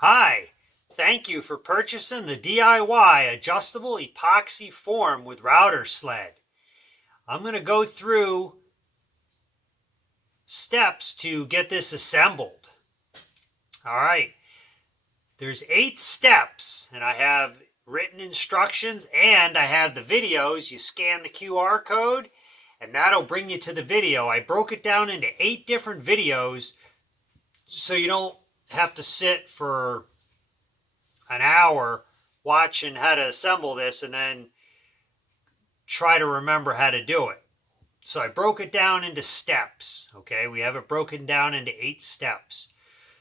Hi, thank you for purchasing the DIY adjustable epoxy form with router sled. I'm going to go through steps to get this assembled. All right, there's 8 steps and I have written instructions and I have the videos. You scan the QR code and that'll bring you to the video. I broke it down into 8 different videos so you don't have to sit for an hour watching how to assemble this and then try to remember how to do it. So I broke it down into steps. Okay, we have it broken down into 8 steps.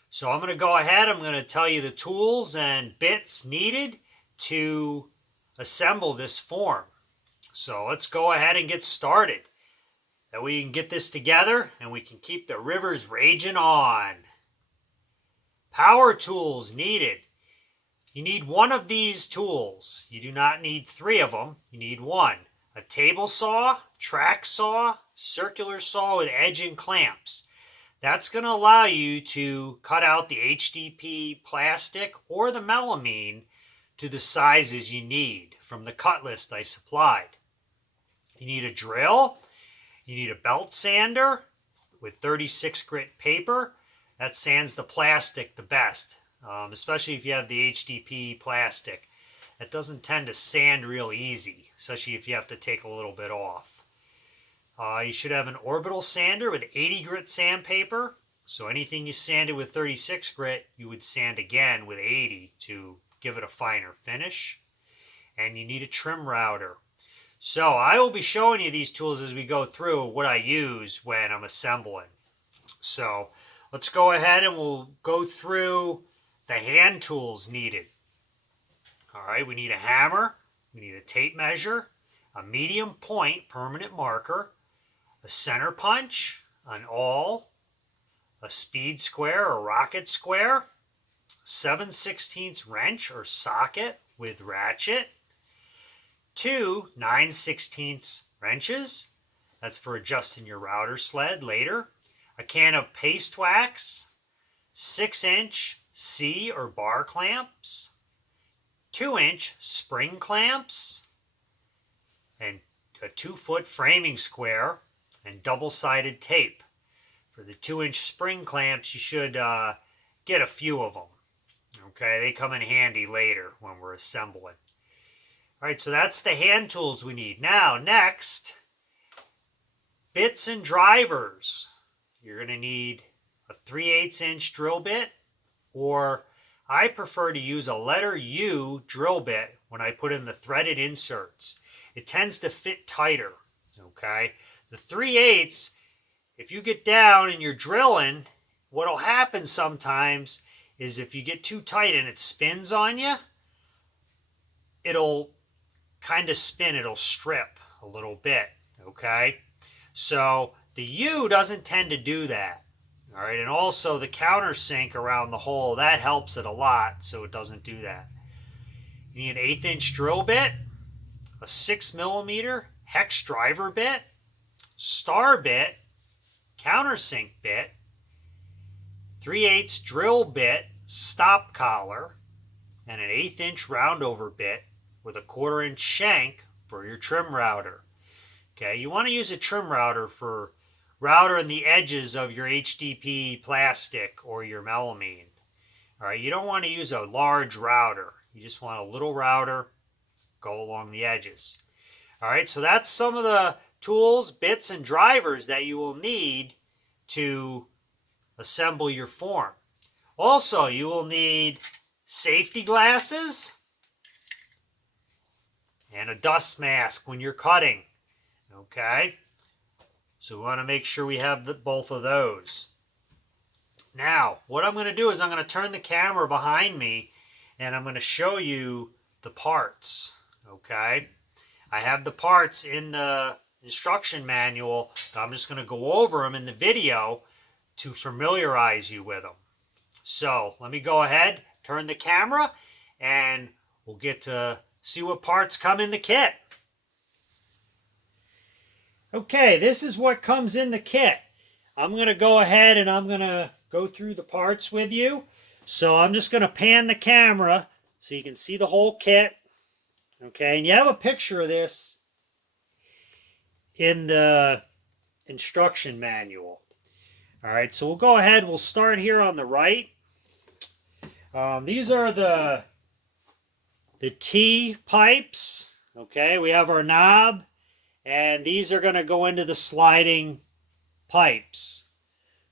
So I'm going to go ahead, I'm going to tell you the tools and bits needed to assemble this form. So let's go ahead and get started. That we can get this together and we can keep the rivers raging on. Power tools needed. You need one of these tools. You do not need 3 of them. You need one. A table saw, track saw, circular saw with edge and clamps. That's going to allow you to cut out the HDP plastic or the melamine to the sizes you need from the cut list I supplied. You need a drill. You need a belt sander with 36 grit paper. That sands the plastic the best. Especially if you have the HDP plastic. It doesn't tend to sand real easy, especially if you have to take a little bit off. You should have an orbital sander with 80 grit sandpaper. So anything you sanded with 36 grit, you would sand again with 80 to give it a finer finish. And you need a trim router. So I will be showing you these tools as we go through what I use when I'm assembling. So let's go ahead and we'll go through the hand tools needed. All right, we need a hammer, we need a tape measure, a medium point permanent marker, a center punch, an awl, a speed square or rocket square, 7/16 wrench or socket with ratchet, 2 9/16 wrenches, that's for adjusting your router sled later, a can of paste wax, 6-inch C or bar clamps, 2-inch spring clamps, and a 2-foot framing square and double-sided tape. For the 2-inch spring clamps, you should get a few of them. Okay, they come in handy later when we're assembling. All right, so that's the hand tools we need. Now, next, bits and drivers. You're going to need a 3/8-inch drill bit, or I prefer to use a letter U drill bit when I put in the threaded inserts. It tends to fit tighter, okay? The 3/8, if you get down and you're drilling, what'll happen sometimes is if you get too tight and it spins on you, it'll kind of spin, it'll strip a little bit, okay? So the U doesn't tend to do that. All right, and also the countersink around the hole, that helps it a lot so it doesn't do that. You need an 1/8-inch drill bit, a 6mm hex driver bit, star bit, countersink bit, 3/8 drill bit, stop collar, and an 1/8-inch roundover bit with a 1/4-inch shank for your trim router. Okay, you want to use a trim router for router in the edges of your HDP plastic or your melamine. All right, you don't want to use a large router. You just want a little router, go along the edges. All right, so that's some of the tools, bits, and drivers that you will need to assemble your form. Also, you will need safety glasses and a dust mask when you're cutting. Okay? So we want to make sure we have both of those. Now, what I'm going to do is I'm going to turn the camera behind me and I'm going to show you the parts. Okay? I have the parts in the instruction manual, but I'm just going to go over them in the video to familiarize you with them. So let me go ahead, turn the camera, and we'll get to see what parts come in the kit. Okay, this is what comes in the kit. I'm going to go ahead and I'm going to go through the parts with you. So I'm just going to pan the camera so you can see the whole kit. Okay, and you have a picture of this in the instruction manual. All right, so we'll go ahead. We'll start here on the right. These are the T pipes. Okay, we have our knob, and these are going to go into the sliding pipes.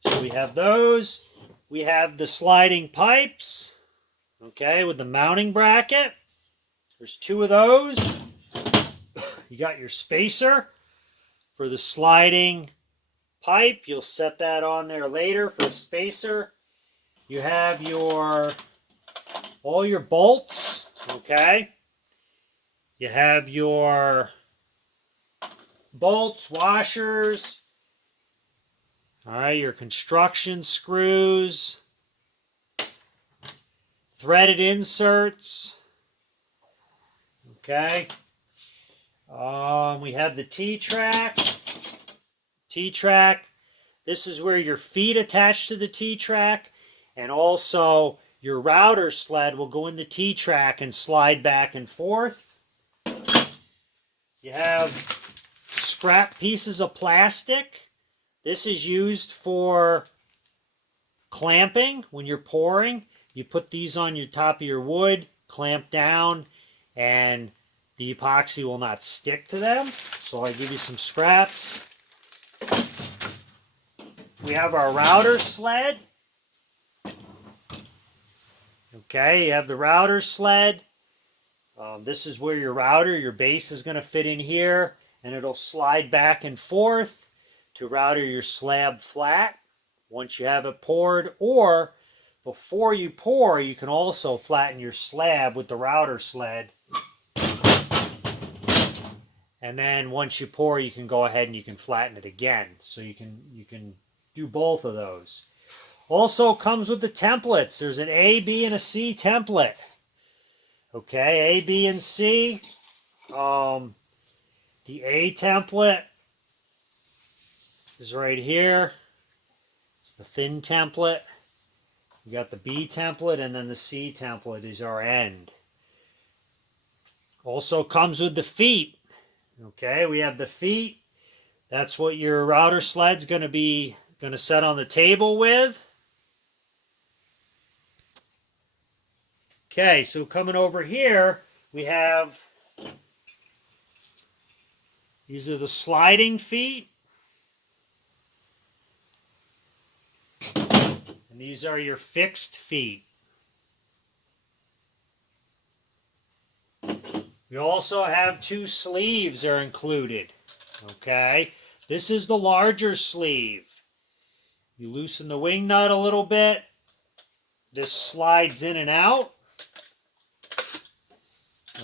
So we have those. We have the sliding pipes, okay, with the mounting bracket. There's two of those. You got your spacer for the sliding pipe. You'll set that on there later for a spacer. You have all your bolts, okay. You have your bolts, washers, all right, your construction screws, threaded inserts, okay. We have the T-track. T-track, this is where your feet attach to the T-track, and also your router sled will go in the T-track and slide back and forth. You have scrap pieces of plastic. This is used for clamping when you're pouring. You put these on your top of your wood, clamp down, and the epoxy will not stick to them. So I give you some scraps. We have our router sled. Okay, you have the router sled. This is where your base is going to fit in here, and it'll slide back and forth to router your slab flat once you have it poured, or before you pour, you can also flatten your slab with the router sled. And then once you pour, you can go ahead and you can flatten it again. So you can do both of those. Also comes with the templates. There's an A, B, and a C template. Okay, A, B, and C. The A template is right here. It's the thin template. You got the B template, and then the C template is our end. Also comes with the feet. Okay, we have the feet. That's what your router sled's going to set on the table with. Okay, so coming over here, we have, these are the sliding feet. And these are your fixed feet. We also have two sleeves are included. Okay, this is the larger sleeve. You loosen the wing nut a little bit. This slides in and out.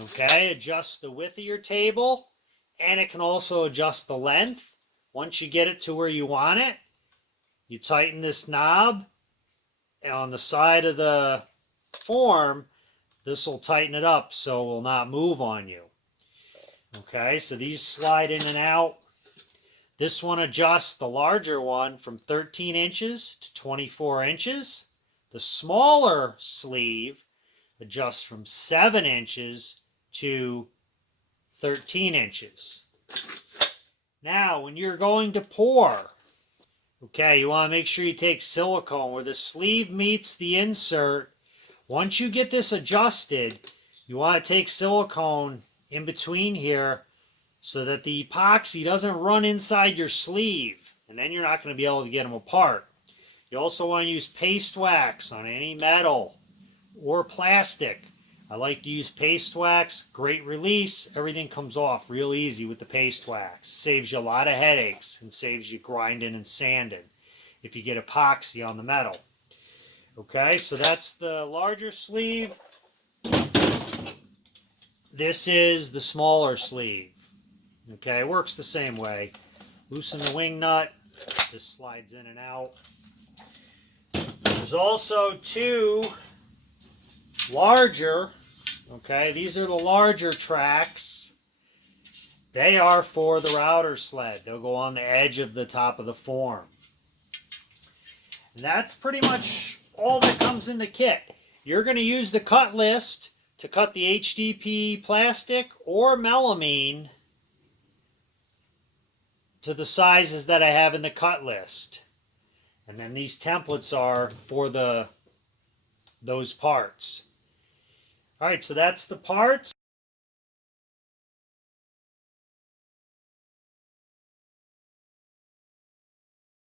Okay, adjust the width of your table, and it can also adjust the length. Once you get it to where you want it, you tighten this knob, and on the side of the form, this will tighten it up so it will not move on you. Okay, so these slide in and out. This one adjusts, the larger one, from 13 inches to 24 inches. The smaller sleeve adjusts from 7 inches to 13 inches. Now, when you're going to pour, okay, you want to make sure you take silicone where the sleeve meets the insert. Once you get this adjusted, you want to take silicone in between here so that the epoxy doesn't run inside your sleeve, and then you're not going to be able to get them apart. You also want to use paste wax on any metal or plastic. I like to use paste wax. Great release. Everything comes off real easy with the paste wax. Saves you a lot of headaches and saves you grinding and sanding if you get epoxy on the metal. Okay, so that's the larger sleeve. This is the smaller sleeve. Okay, it works the same way. Loosen the wing nut. This slides in and out. There's also two larger, okay, these are the larger tracks. They are for the router sled. They'll go on the edge of the top of the form. And that's pretty much all that comes in the kit. You're going to use the cut list to cut the HDP plastic or melamine to the sizes that I have in the cut list. And then these templates are for those parts. All right, so that's the parts.